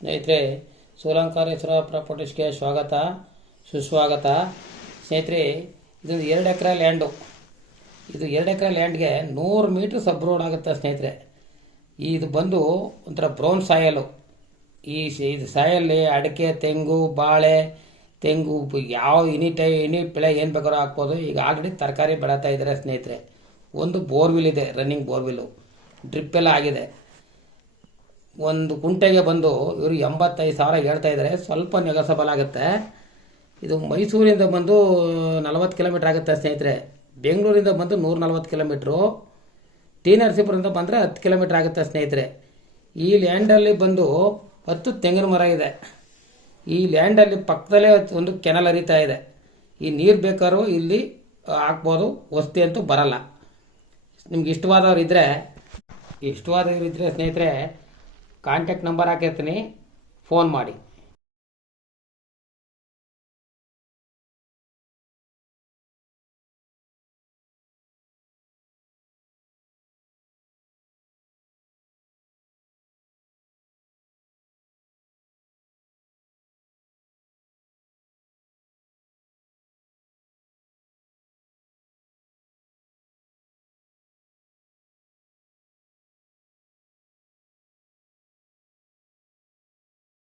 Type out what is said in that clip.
ಸ್ನೇಹಿತರೆ, ಸೋಲಂಕಾರೇಶ್ವರ ಪ್ರಾಪರ್ಟೀಸ್ಗೆ ಸ್ವಾಗತ ಸುಸ್ವಾಗತ. ಸ್ನೇಹಿತರೆ, ಇದೊಂದು 2 ಎಕರೆ ಲ್ಯಾಂಡು. ಇದು 2 ಎಕರೆ ಲ್ಯಾಂಡ್ಗೆ 100 ಮೀಟ್ರ್ ಸಬ್ ರೋಡ್ ಆಗುತ್ತೆ ಸ್ನೇಹಿತರೆ. ಇದು ಬಂದು ಒಂಥರ ಬ್ರೌನ್ ಸಾಯಲು. ಇದು ಸಾಯಲ್ಲಿ ಅಡಿಕೆ, ತೆಂಗು, ಬಾಳೆ, ತೆಂಗು ಯಾವ ಎನಿ ಬೆಳೆ ಏನು ಬೇಕಾದ್ರೂ ಹಾಕ್ಬೋದು. ಈಗ ಆಲ್ರೆಡಿ ತರಕಾರಿ ಬೆಳೀತಾ ಇದ್ದಾರೆ ಸ್ನೇಹಿತರೆ. ಒಂದು ಬೋರ್ವಿಲ್ ಇದೆ, ರನ್ನಿಂಗ್ ಬೋರ್ವಿಲ್ಲು, ಡ್ರಿಪ್ ಎಲ್ಲ ಆಗಿದೆ. ಒಂದು ಕುಂಟೆಗೆ ಬಂದು ಇವರು 85,000 ಹೇಳ್ತಾ ಇದ್ದಾರೆ. ಸ್ವಲ್ಪ ನೆಗೋಸಬಲ್ ಆಗುತ್ತೆ. ಇದು ಮೈಸೂರಿಂದ ಬಂದು 40 ಕಿಲೋಮೀಟ್ರ್ ಆಗುತ್ತೆ ಸ್ನೇಹಿತರೆ. ಬೆಂಗಳೂರಿಂದ ಬಂದು 140 ಕಿಲೋಮೀಟ್ರು. ಟಿ ನರಸೀಪುರದಿಂದ ಬಂದರೆ 10 ಕಿಲೋಮೀಟ್ರ್ ಆಗುತ್ತೆ ಸ್ನೇಹಿತರೆ. ಈ ಲ್ಯಾಂಡಲ್ಲಿ ಬಂದು 10 ತೆಂಗಿನ ಮರ ಇದೆ. ಈ ಲ್ಯಾಂಡಲ್ಲಿ ಪಕ್ಕದಲ್ಲೇ ಒಂದು ಕೆನಲ್ ಹರಿತಾ ಇದೆ. ಈ ನೀರು ಬೇಕಾದ್ರೂ ಇಲ್ಲಿ ಹಾಕ್ಬೋದು, ವಸ್ತಿ ಅಂತೂ ಬರಲ್ಲ. ನಿಮ್ಗೆ ಇಷ್ಟವಾದವ್ರು ಇದ್ದರೆ ಸ್ನೇಹಿತರೆ, ಕಾಂಟ್ಯಾಕ್ಟ್ ನಂಬರ್ ಹಾಕಿರ್ತೀನಿ, ಫೋನ್ ಮಾಡಿ.